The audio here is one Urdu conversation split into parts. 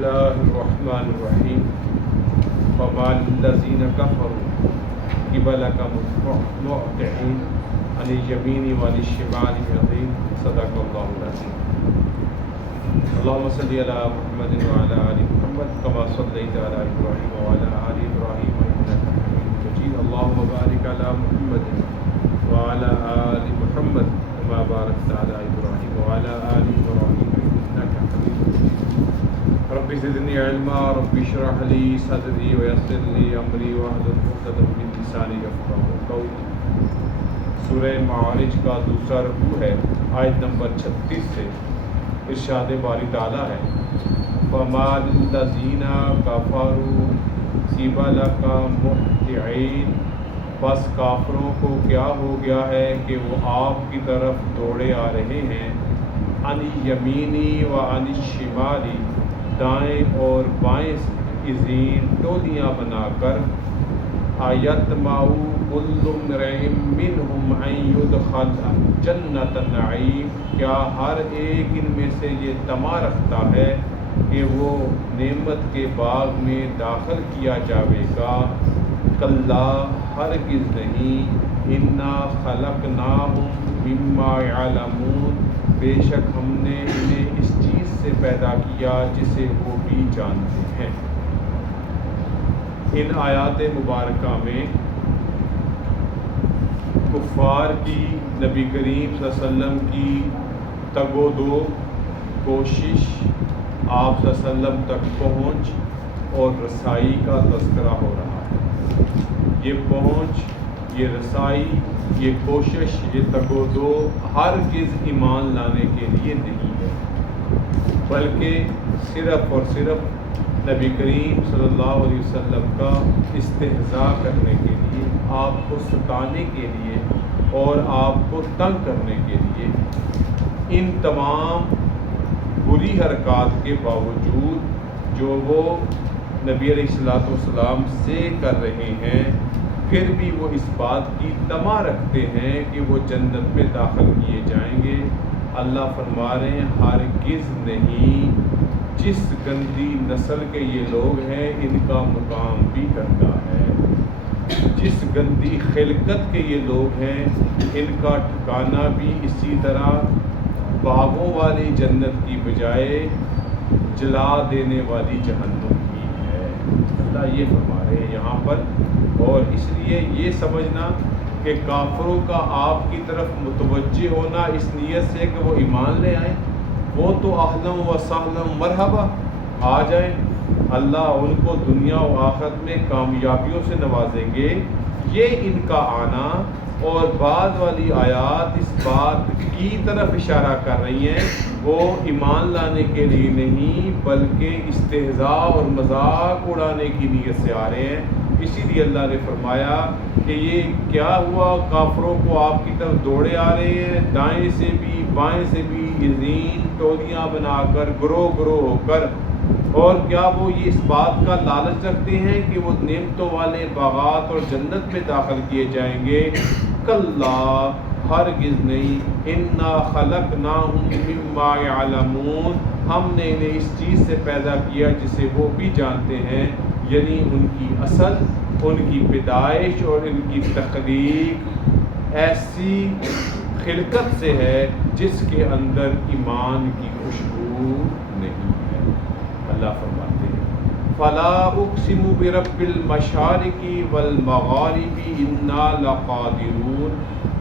الله الرحمن الرحيم وما للذين كفروا قبلك مهطعين عن اليمين وعن الشمال عظيم صدق الله العظيم اللهم صل على محمد وعلى آل محمد كما صليت على إبراهيم وعلى آل إبراهيم إنك حميد مجيد اللهم بارك على محمد وعلى آل محمد كما باركت على إبراهيم وعلى آل إبراهيم إنك حميد مجيد رب زدني علما رب اشرح لي صدري ويسر لي أمري واحلل عقدة من لساني يفقهوا قولي سورہ معارج کا دوسرا رکوع ہے، آیت نمبر 36 سے ارشاد باری تعالیٰ ہے فَمَا لِلَّذِينَ كَفَرُوا قِبَلَكَ مُهْطِعِينَ، بس کافروں کو کیا ہو گیا ہے کہ وہ آپ کی طرف دوڑے آ رہے ہیں، عن یمینی و عن الشمالی، دائیں اور بائیں عظیم ٹولیاں بنا کر، ایطمع کل امرئ منہم ان یدخل جنۃ النعیم، کیا ہر ایک ان میں سے یہ طمع رکھتا ہے کہ وہ نعمت کے باغ میں داخل کیا جاوے گا؟ کلا، ہرگز نہیں، انا خلقناہم مما یعلمون، بے شک ہم نے انہیں اس چیز سے پیدا کیا جسے وہ بھی جانتے ہیں۔ ان آیات مبارکہ میں کفار کی نبی کریم صلی اللہ علیہ وسلم کی تگ و دو، کوشش، آپ صلی اللہ علیہ وسلم تک پہنچ اور رسائی کا تذکرہ ہو رہا ہے۔ یہ پہنچ، یہ رسائی، یہ کوشش، یہ تگ و دو ہرگز ایمان لانے کے لیے نہیں ہے، بلکہ صرف اور صرف نبی کریم صلی اللہ علیہ وسلم کا استہزاء کرنے کے لیے، آپ کو ستانے کے لیے اور آپ کو تنگ کرنے کے لیے۔ ان تمام بری حرکات کے باوجود جو وہ نبی علیہ السلام سے کر رہے ہیں، پھر بھی وہ اس بات کی طمع رکھتے ہیں کہ وہ جنت میں داخل کیے جائیں گے۔ اللہ فرما رہے ہیں ہرگز نہیں، جس گندی نسل کے یہ لوگ ہیں ان کا مقام بھی گندا ہے، جس گندی خلقت کے یہ لوگ ہیں ان کا ٹھکانہ بھی اسی طرح باغوں والی جنت کی بجائے جلا دینے والی جہنم کی ہے۔ اللہ یہ فرما رہے ہیں یہاں پر، اور اس لیے یہ سمجھنا کہ کافروں کا آپ کی طرف متوجہ ہونا اس نیت سے کہ وہ ایمان لے آئیں، وہ تو اہلا و سہلا مرحبا، آ جائیں، اللہ ان کو دنیا و آخرت میں کامیابیوں سے نوازیں گے۔ یہ ان کا آنا اور بعد والی آیات اس بات کی طرف اشارہ کر رہی ہیں وہ ایمان لانے کے لیے نہیں بلکہ استہزاء اور مذاق اڑانے کی نیت سے آ رہے ہیں۔ اسی لیے اللہ نے فرمایا کہ یہ کیا ہوا، کافروں کو آپ کی طرف دوڑے آ رہے ہیں، دائیں سے بھی بائیں سے بھی عظیم ٹولیاں بنا کر، گروہ گروہ ہو کر، اور کیا وہ یہ اس بات کا لالچ رکھتے ہیں کہ وہ نعمتوں والے باغات اور جنت میں داخل کیے جائیں گے؟ کلا، ہرگز نہیں، انا خلقناہم مما یعلمون، ہم نے انہیں اس چیز سے پیدا کیا جسے وہ بھی جانتے ہیں، یعنی ان کی اصل، ان کی پیدائش اور ان کی تخلیق ایسی خلقت سے ہے جس کے اندر ایمان کی خوشبو نہیں ہے۔ اللہ فرماتے ہیں فَلَا أُقْسِمُ بِرَبِّ الْمَشَارِقِ وَالْمَغَارِبِ إِنَّا لَقَادِرُونَ،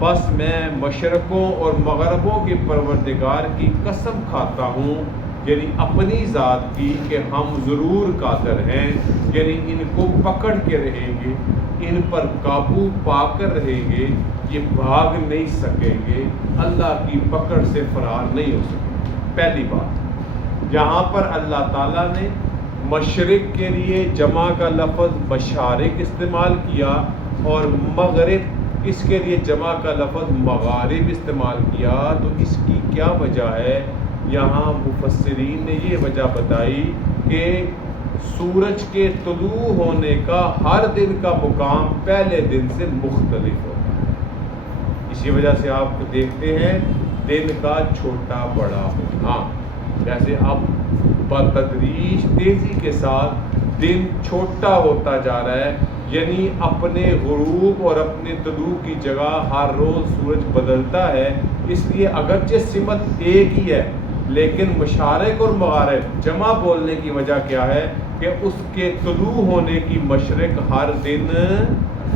بس میں مشرقوں اور مغربوں کے پروردگار کی قسم کھاتا ہوں، یعنی اپنی ذات کی، کہ ہم ضرور قادر ہیں، یعنی ان کو پکڑ کے رہیں گے، ان پر قابو پا کر رہیں گے، یہ بھاگ نہیں سکیں گے، اللہ کی پکڑ سے فرار نہیں ہو سکیں۔ پہلی بات، یہاں پر اللہ تعالیٰ نے مشرق کے لیے جمع کا لفظ مشارق استعمال کیا اور مغرب اس کے لیے جمع کا لفظ مغارب استعمال کیا، تو اس کی کیا وجہ ہے؟ یہاں مفسرین نے یہ وجہ بتائی کہ سورج کے طلوع ہونے کا ہر دن کا مقام پہلے دن سے مختلف ہوتا ہے، اسی وجہ سے آپ دیکھتے ہیں دن کا چھوٹا بڑا ہونا، جیسے اب بتدریج تیزی کے ساتھ دن چھوٹا ہوتا جا رہا ہے، یعنی اپنے غروب اور اپنے طلوع کی جگہ ہر روز سورج بدلتا ہے، اس لیے اگرچہ سمت ایک ہی ہے لیکن مشارق اور مغارب جمع بولنے کی وجہ کیا ہے کہ اس کے طلوع ہونے کی مشرق ہر دن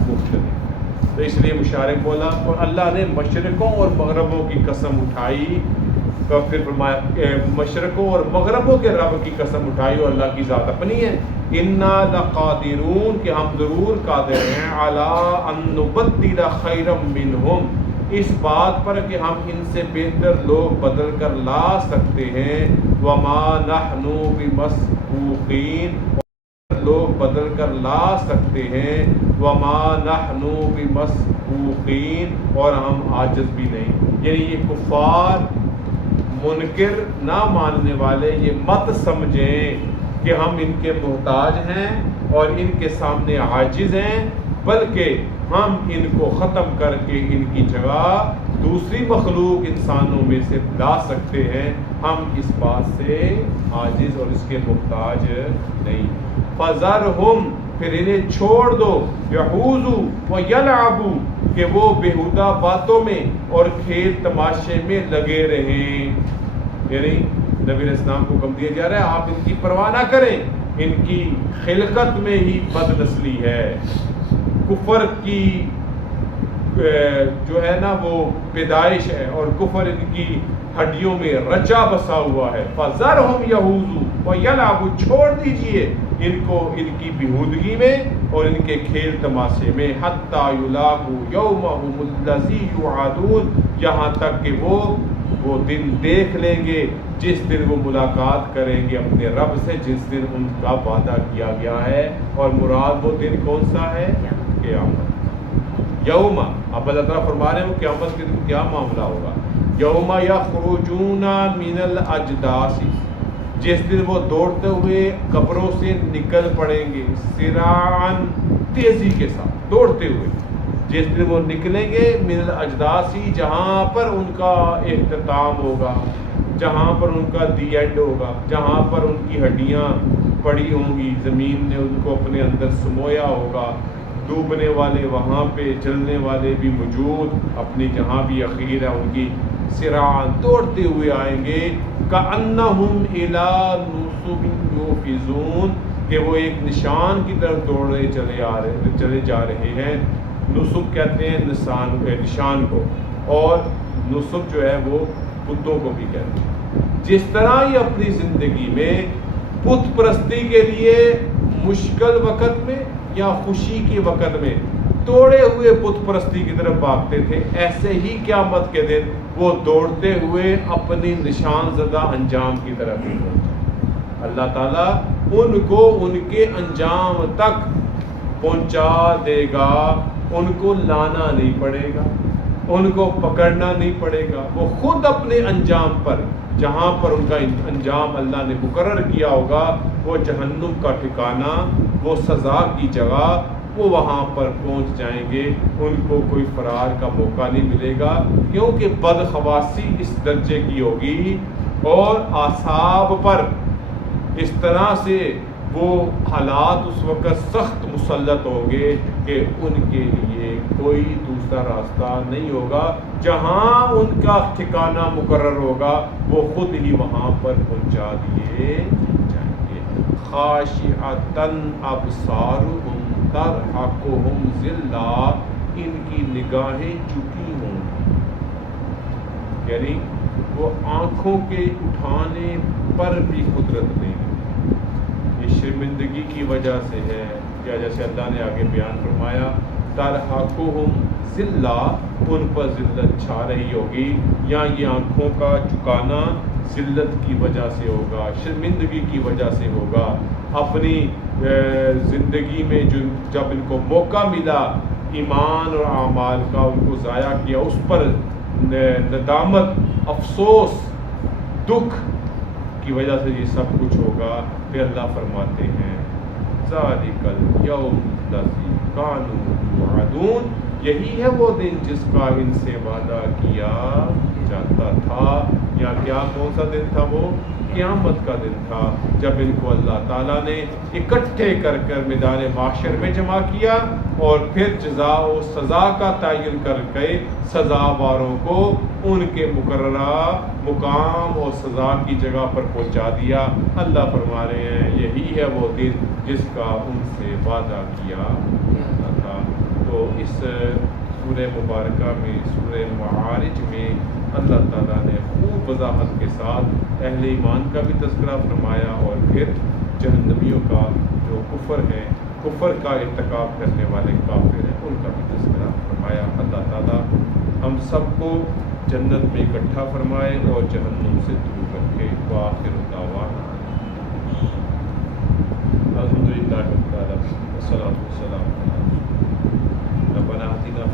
مختلف، تو اس لیے مشارق بولا، اور اللہ نے مشرقوں اور مغربوں کی قسم اٹھائی، تو پھر فرمایا مشرقوں اور مغربوں کے رب کی قسم اٹھائی اور اللہ کی ذات اپنی ہے، انا لقادرون کہ ہم ضرور قادر ہیں، علی ان نبدل خیرا منہم اس بات پر کہ ہم ان سے بہتر لوگ بدل کر لا سکتے ہیں، وما نحن بمسبوقین لوگ بدل کر لا سکتے ہیں، وما نحن بمسبوقین اور ہم عاجز بھی نہیں، یعنی یہ کفار منکر نہ ماننے والے یہ مت سمجھیں کہ ہم ان کے محتاج ہیں اور ان کے سامنے عاجز ہیں، بلکہ ہم ان کو ختم کر کے ان کی جگہ دوسری مخلوق انسانوں میں سے لا سکتے ہیں، ہم اس بات سے عاجز اور اس کے محتاج نہیں۔ فَذَرْهُمْ پھر انہیں چھوڑ دو، یحوزوا وَیَلْعَبُوا کہ وہ بیہودہ باتوں میں اور کھیل تماشے میں لگے رہیں، یعنی نبی علیہ السلام کو حکم دیا جا رہا ہے آپ ان کی پرواہ نہ کریں، ان کی خلقت میں ہی بد نسلی ہے، کفر کی جو ہے نا وہ پیدائش ہے، اور کفر ان کی ہڈیوں میں رچا بسا ہوا ہے۔ فَذَرْهُمْ يَخُوضُوا وَيَلْعَبُوا چھوڑ دیجئے ان کو ان کی بیہودگی میں اور ان کے کھیل تماشے میں، حَتَّى يُلَاقُوا يَوْمَهُمُ الَّذِي يُوعَدُونَ یہاں تک کہ وہ دن دیکھ لیں گے جس دن وہ ملاقات کریں گے اپنے رب سے، جس دن ان کا وعدہ کیا گیا ہے، اور مراد وہ دن کون سا ہے؟ قیامت۔ یوم اب اللہ تعالیٰ فرما رہے ہیں قیامت کے دن کیا معاملہ ہوگا، یوم یخرجون من الاجداث جس دن وہ دوڑتے ہوئے قبروں سے نکل پڑیں گے، سراعاً تیزی کے ساتھ دوڑتے ہوئے، جس دن وہ نکلیں گے من الاجداث جہاں پر ان کا اختتام ہوگا، جہاں پر ان کا دی اینڈ ہوگا، جہاں پر ان کی ہڈیاں پڑی ہوں گی، زمین نے ان کو اپنے اندر سمویا ہوگا، ڈوبنے والے وہاں پہ، جلنے والے بھی موجود اپنی جہاں بھی اخیر ہے ان کی، سراعاً دوڑتے ہوئے آئیں گے، کأنہم الی نصب یوفزون کہ وہ ایک نشان کی طرف دوڑے چلے جا رہے ہیں، نصب کہتے ہیں نشان کو، اور نصب جو ہے وہ بتوں کو بھی کہتے ہیں۔ جس طرح یہ اپنی زندگی میں بت پرستی کے لیے مشکل وقت میں یا خوشی کے وقت میں توڑے ہوئے بت پرستی کی طرف بھاگتے تھے، ایسے ہی قیامت کے دن وہ دوڑتے ہوئے اپنی نشان زدہ انجام کی طرف ہی پہنچے۔ اللہ تعالیٰ ان کو ان کے انجام تک پہنچا دے گا، ان کو لانا نہیں پڑے گا، ان کو پکڑنا نہیں پڑے گا، وہ خود اپنے انجام پر، جہاں پر ان کا انجام اللہ نے مقرر کیا ہوگا، وہ جہنم کا ٹھکانہ، وہ سزا کی جگہ، وہ وہاں پر پہنچ جائیں گے، ان کو کوئی فرار کا موقع نہیں ملے گا، کیونکہ بدخواسی اس درجے کی ہوگی اور اعصاب پر اس طرح سے وہ حالات اس وقت سخت مسلط ہوں گے کہ ان کے لیے کوئی دوسرا راستہ نہیں ہوگا، جہاں ان کا ٹھکانہ مقرر ہوگا وہ خود ہی وہاں پر پہنچا دیے جائیں گے۔ خاشعۃً ابصارہم ترہقہم ذلہ ان کی نگاہیں جھکی ہوں، یعنی وہ آنکھوں کے اٹھانے پر بھی قدرت نہیں، یہ شرمندگی کی وجہ سے ہے، کیا جیسے اللہ نے آگے بیان فرمایا ترہقہم ذلہ ان پر ذلت چھا رہی ہوگی، یا یہ آنکھوں کا جھکانا ذلت کی وجہ سے ہوگا، شرمندگی کی وجہ سے ہوگا، اپنی زندگی میں جب ان کو موقع ملا ایمان اور اعمال کا ان کو ضائع کیا، اس پر ندامت، افسوس، دکھ کی وجہ سے یہ سب کچھ ہوگا۔ پھر اللہ فرماتے ہیں ذالک الیوم الذی کانوا یوعدون یہی ہے وہ دن جس کا ان سے وعدہ کیا جاتا تھا، یا کیا کون سا دن تھا وہ؟ قیامت کا دن تھا جب ان کو اللہ تعالیٰ نے اکٹھے کر کر میدان محشر میں جمع کیا اور پھر جزا و سزا کا تعین کر کے سزا واروں کو ان کے مقررہ مقام اور سزا کی جگہ پر پہنچا دیا۔ اللہ فرما رہے ہیں یہی ہے وہ دن جس کا ان سے وعدہ کیا تھا۔ تو اس سورہ مبارکہ میں سورہ معارج میں اللہ تعالیٰ نے خوب وضاحت کے ساتھ اہل ایمان کا بھی تذکرہ فرمایا اور پھر جہنمیوں کا جو کفر ہے، کفر کا ارتکاب کرنے والے کافر ہیں، ان کا بھی تذکرہ فرمایا۔ اللہ تعالیٰ ہم سب کو جنت میں اکٹھا فرمائے اور جہنم سے دور رکھے۔ وآخر دعوانا الحمدللہ رب العالمین والصلاۃ والسلام علی ربنا آتنا